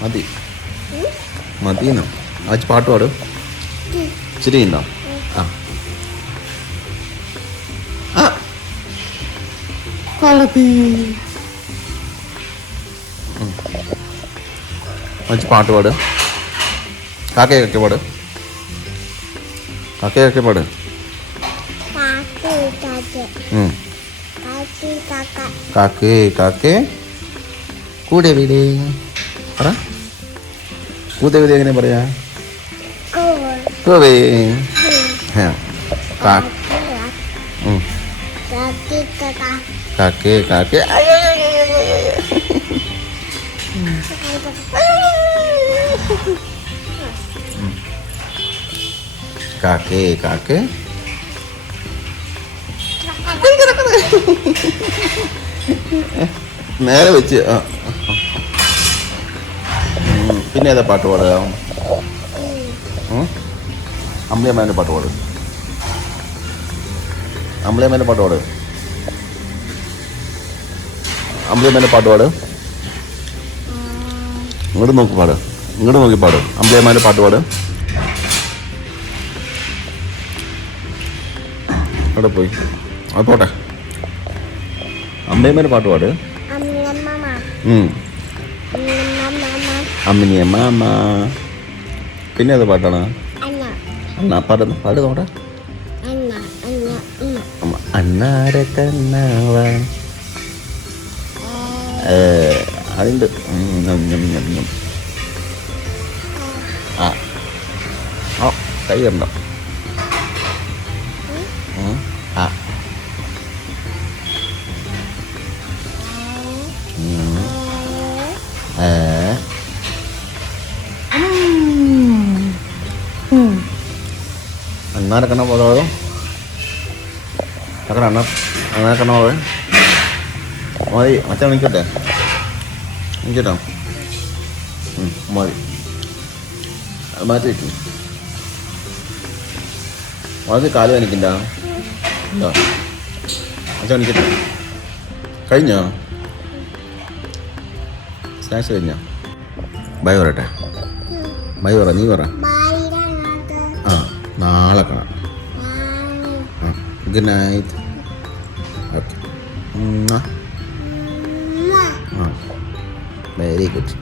മതി മതിയെന്നോ അച്ഛ പാട്ട് പാടും ഇച്ചിരി ഉണ്ടോ ആ അച്ഛ പാട്ട് പാട് കാക്കയൊക്കെ പാട് കാക്കയൊക്കെ പാട് കാക്കേ കാക്കേ കൂടെ വീടേ പറ കൂടെ വീട് എങ്ങനെ പറയാ കൂവേ കാക്കേ കാക്കേ കാക്കേ കാക്കേ നേരെ വെച്ച് പിന്നെ ഏതാ പാട്ട് പാടുക അമ്പിളിയമ്മേൻ്റെ പാട്ട് പാട് അമ്പിളിയമ്മേൻ്റെ പാട്ട് പാട് അമ്പിളിയമ്മേൻ്റെ പാട്ട് പാട് ഇങ്ങോട്ട് നോക്കി പാട് ഇങ്ങോട്ട് നോക്കി പാട് അമ്പിളിയമ്മേൻ്റെ പാട്ട് പാട് അവിടെ പോയി അത് പോട്ടെ അമ്പിളിയമ്മേൻ്റെ പാട്ട് പാട് അമ്മിനിയമ്മ പിന്നെ ഏത് പാട്ടാണ് അണ്ണ പാട് പാട് നോട്ടെ അന്നാര കണ്ണാവ അതുണ്ട് ആ കൈ കണ്ടോ ആ അണ്ണാരെ കണ്ണ പോകാതോ അണ്ണ അങ്ങനെ കണ്ണ പോവേ മതി അച്ഛൻ നിൽക്കട്ടെ നിൽക്കട്ടോ മതി അത് മാറ്റി വയ്ക്കും മതി കാല് കാണിക്കണ്ട അച്ഛൻ നിൽക്കട്ടെ കഴിഞ്ഞോ സ്നാക്സ് കഴിഞ്ഞോ ബൈ പറയട്ടെ ബൈ പറ നീ പറ ആ നാളെ കാണാം good night okay very good